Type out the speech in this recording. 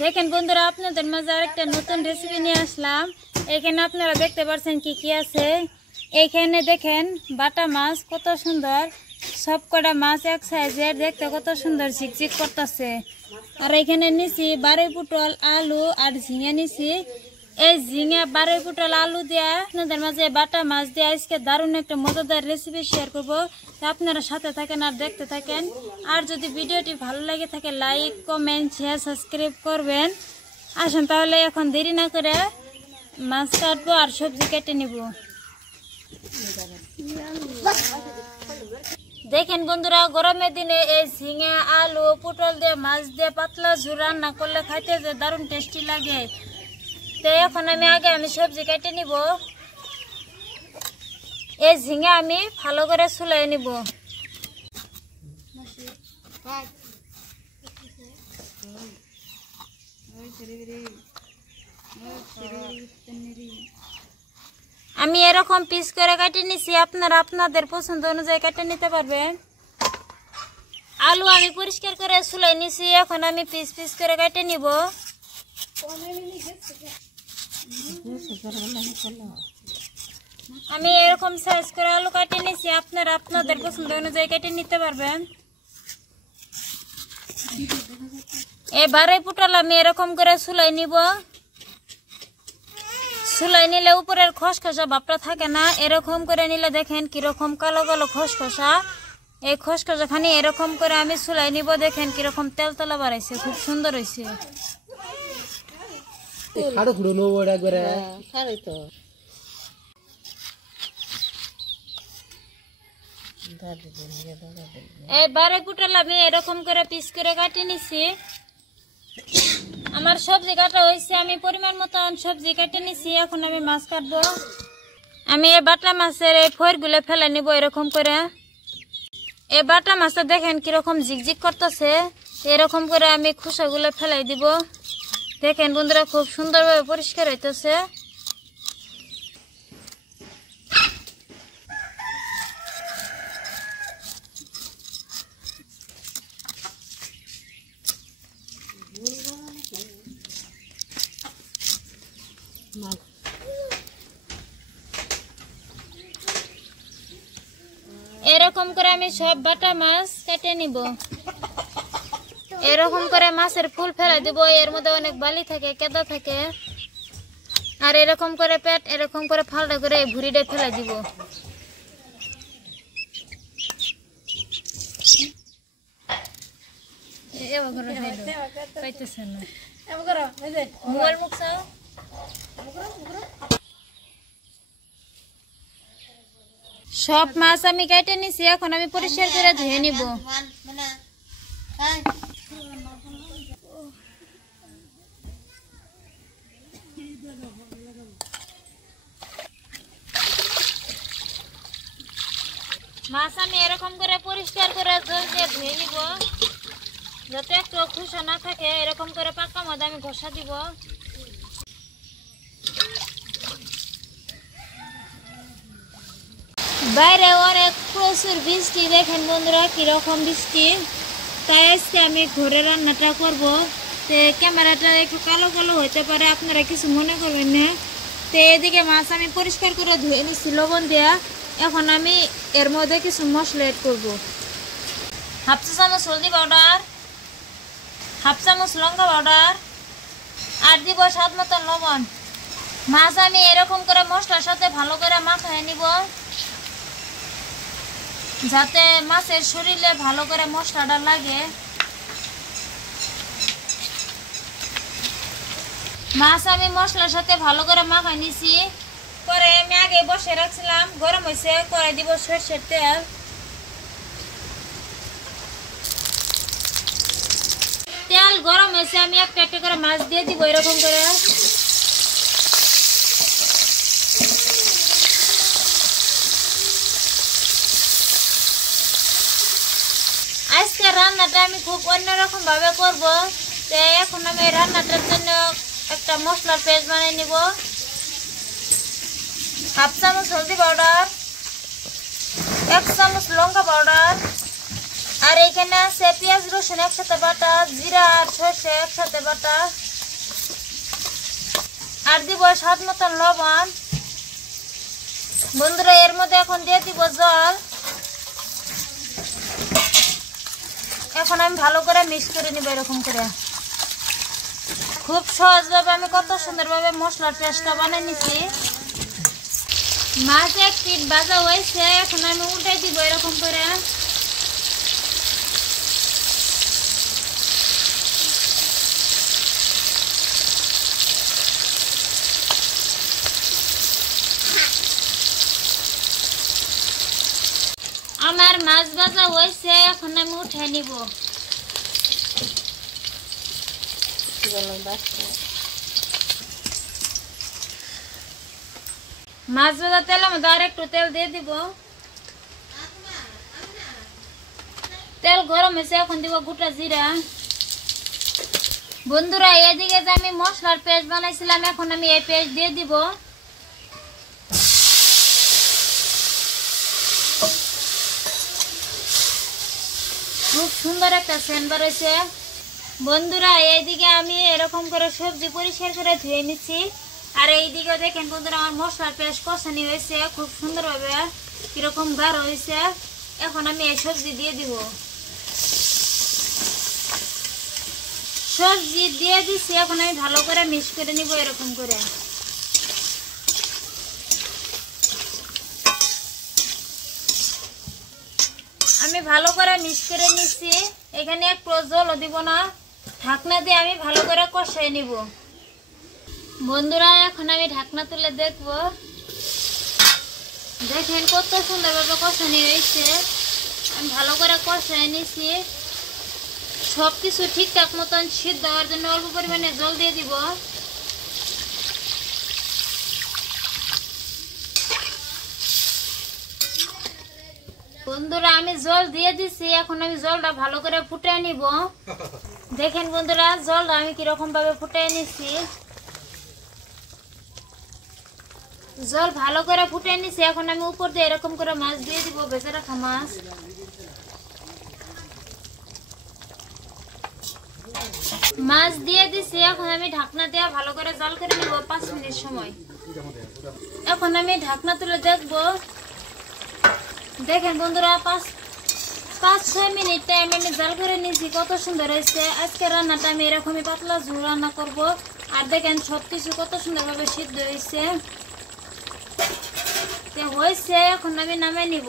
দেখেন বন্ধুরা, আপনাদের মাঝে আরেকটা নতুন রেসিপি নিয়ে আসলাম। এখানে আপনারা দেখতে পাচ্ছেন কি কি আছে। এইখানে দেখেন বাটা মাছ কত সুন্দর, সবকটা মাছ এক সাইজের, দেখতে কত সুন্দর ঝিকঝিক করতেছে। আর এখানে নিছি বারোই পটল, আলু আর ঝিঙে নিছি। এই ঝিঙে বারোই পটল আলু দিয়া আপনাদের মাঝে বাটা মাছ দিয়ে আজকে দারুণ একটা মজাদার রেসিপি শেয়ার করবো। তো আপনারা সাথে থাকেন আর দেখতে থাকেন। আর যদি ভিডিওটি ভালো লাগে থাকে লাইক কমেন্ট শেয়ার সাবস্ক্রাইব করবেন। আসুন তাহলে এখন দেরি না করে মাছ কাটবো আর সবজি কেটে নিব। দেখেন বন্ধুরা, গরমের দিনে এই ঝিঙে আলু পটল দিয়ে মাছ দিয়ে পাতলা ঝোল রান্না করলে খাইতে যে দারুণ টেস্টি লাগে। তো এখন আমি সবজি কেটে নিব। এই ঝিঙে আমি ভালো করে চুলাই নিব। আমি এরকম পিস করে কেটে নিছি, আপনারা আপনাদের পছন্দ অনুযায়ী কেটে নিতে পারবেন। আলু আমি পরিষ্কার করে চুলাই নিছি, এখন আমি পিস পিস করে কেটে নিব। আমি এরকম সাইজ করে আলু কেটে নিছি, আপনারা আপনাদের পছন্দ অনুযায়ী কেটে নিতে পারবেন। এবারে পটল আমি এরকম করে চুলাই নিব। চুলাই নিলে উপরের খসখসা ভাবটা থাকে না, এরকম করে নিলে দেখেন কিরকম কালো কালো খসখসা। এই খসখসা খানি এরকম করে আমি চুলাই নিব। দেখেন কিরকম তেল তেলা বাড়াইছে, খুব সুন্দর হয়েছে। এবারে পটল আমি এরকম করে পিস করে কাটি নিছি। আমার সবজি কাটা হয়েছে, আমি পরিমাণ মতন সবজি কেটে নিছি। এখন আমি মাছ কাটবো। আমি এই বাটা মাছের এই ফয়েরগুলো ফেলে নিব এরকম করে। এই বাটা মাছটা দেখেন কিরকম ঝিকঝিক করতেছে, এরকম করে আমি খোসাগুলো ফেলাই দিব। দেখেন বন্ধুরা, খুব সুন্দরভাবে পরিষ্কার হইতেছে। এরকম করে আমি সব বাটা মাছ কেটে নিব। এরকম করে মাছের ফুল ফেলে দিব, এর মধ্যে অনেক বালি থাকে, কেদা থাকে। আর এরকম করে পেট এরকম করে ফালটা করে ভুড়িটা ফেলে দিব। সব মাছ আমি কেটে নিছি, এখন আমি পরিষ্কার করে ধুয়ে নিব। মাছ আমি এরকম করে পরিষ্কার করে জল দিয়ে ধুয়ে নিব, যাতে একটু খোসা না থাকে। এরকম করে পাকা মধ্যে আমি ঘষা দিব। বাইরে অনেক প্রচুর বৃষ্টি, দেখেন বন্ধুরা কিরকম বৃষ্টি। তাই আজকে আমি ঘরে রান্নাটা করব। তো ক্যামেরাটা একটু কালো কালো হতে পারে, আপনারা কিছু মনে করবেন না। তো এদিকে মাছ আমি পরিষ্কার করে ধুয়ে নিচ্ছি লবণ দেওয়া। এখন আমি এর মধ্যে কিছু মশলা এড করব। হাফ চা চামচ হলদি পাউডার, হাফ চামচ লঙ্কা পাউডার, আর দিব স্বাদ মতন লবণ। মাছ আমি এরকম করে মশলার সাথে ভালো করে মাখিয়ে নিব, যাতে মাছের শরীরে ভালো করে মশলাটা লাগে। মাছ আমি মশলার সাথে ভালো করে মাখাই নিছি। পরে আমি আগে বসে রাখছিলাম, গরম হয়েছে, কড়াই দিব সরষের তেল। তেল গরম হয়েছে, আমি একটা একটা করে মাছ দিয়ে দিব এরকম করে। আজকে রান্নাটা আমি খুব অন্যরকম ভাবে করব। তো এখন আমি রান্নাটার জন্য একটা মশলার পেস্ট বানিয়ে নিব। হাফ চামচ হলদি পাউডার, 1 চামচ লঙ্কা পাউডার, আর এখানে আছে পেঁয়াজ রসুন একসাথে বাটা, জিরা আর সরষে একসাথে বাটা, আর দিব স্বাদ মতন লবণ। বন্ধুরা এর মধ্যে এখন দিয়ে দিব জল। এখন আমি ভালো করে মিক্স করে নিব এরকম করে। খুব সহজভাবে আমি কত সুন্দরভাবে মশলার পেস্টটা বানিয়ে নিছি। মাছ এক পিঠ ভাজা হয়েছে, এখন আমি উল্টে দিব এরকম করে। আমার মাছ ভাজা হয়েছে, এখন আমি উঠে নিব। মাছ ভাজা তেলের মধ্যে আর একটু তেল দিয়ে দিব। তেল গরম হয়েছে, এখন দিব গোটা জিরা। বন্ধুরা এদিকে যে আমি মশলার পেস্ট বানাইছিলাম, এখন আমি এই পেস্ট দিয়ে দিব। খুব সুন্দর একটা সেন্ট বেরোচ্ছে। বন্ধুরা এইদিকে আমি এরকম করে সবজি পরিষ্কার করে ধুয়ে নিচ্ছি। আর এইদিকে দেখেন বন্ধুরা আমার মশলার পেস্ট কষানি হয়েছে খুব সুন্দরভাবে, কিরকম গাঢ় হয়েছে। এখন আমি এই সবজি দিয়ে দিব। সবজি দিয়ে দিচ্ছি, এখন আমি ভালো করে মিক্স করে নিব এরকম করে। আমি ভালো করে মিক্স করে নিচ্ছি। এখানে একটু জলও দিব না, ঢাকনা দিয়ে আমি ভালো করে কষিয়ে নিব। বন্ধুরা এখন আমি ঢাকনা তুলে দেখব। দেখেন কত সুন্দরভাবে কষানি হয়েছে। আমি ভালো করে কষিয়ে নিচ্ছি। সবকিছু ঠিকঠাক মতন সিদ্ধ হওয়ার জন্য অল্প পরিমাণে জল দিয়ে দিব। বন্ধুরা আমি জল দিয়ে দিচ্ছি, এখন আমি জলটা ভালো করে ফুটিয়ে নিব। দেখেন বন্ধুরা জলটা আমি কিরকম ভাবে ফুটিয়ে নিচ্ছি। জল ভালো করে ফুটিয়ে নিচ্ছি, এখন আমি উপর দিয়ে এরকম করে মাছ দিয়ে দিব, ভেজে রাখা মাছ। মাছ দিয়ে দিচ্ছি, এখন আমি ঢাকনা দিয়ে ভালো করে জাল করে নিব 5 মিনিট সময়। এখন আমি ঢাকনা তুলে দেখব। দেখেন বন্ধুরা 5-6 মিনিট টাইম আমি জাল করে নিয়েছি, কত সুন্দর হয়েছে। আজকে রান্নাটা আমি এরকমই পাতলা ঝোল রান্না করব। আর দেখেন সবকিছু কত সুন্দরভাবে সিদ্ধ হয়েছে। এখন আমি নামিয়ে নিব।